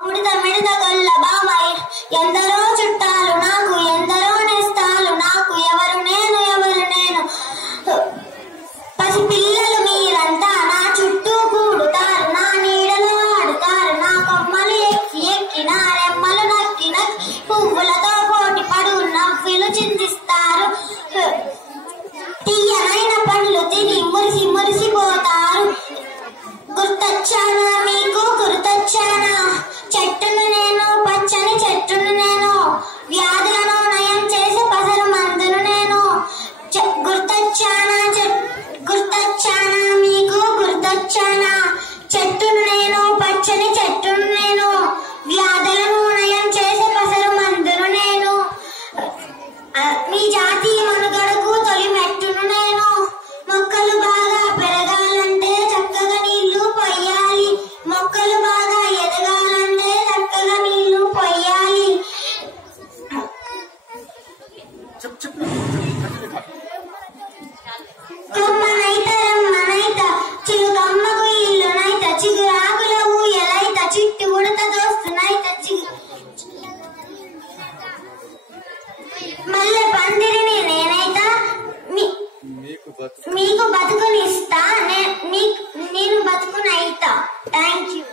ఉడిత మిడత గొల్ల బాబాయ్ ఎందరో చుట్టాలు గుర్తొచ్చానా? మీకు గుర్తొచ్చానా? చెట్టును నేను పచ్చని చెట్టును నేను వ్యాధులను నయం చేసే పసలు మందును నేను మీ జాతి మనుగడకు తొలి మెట్టును నేను. మొక్కలు బాగా పెరగాలంటే చక్కగా నీళ్ళు పొయ్యాలి. మొక్కలు బాగా ఎదగాలంటే చక్కగా నీళ్ళు పొయ్యాలి. మల్లె పందిరిని నేనైత మీకు బతు మీకు బతుకునిస్తా నే- మీకు నేను బతుకునైతా థ్యాంక్ యూ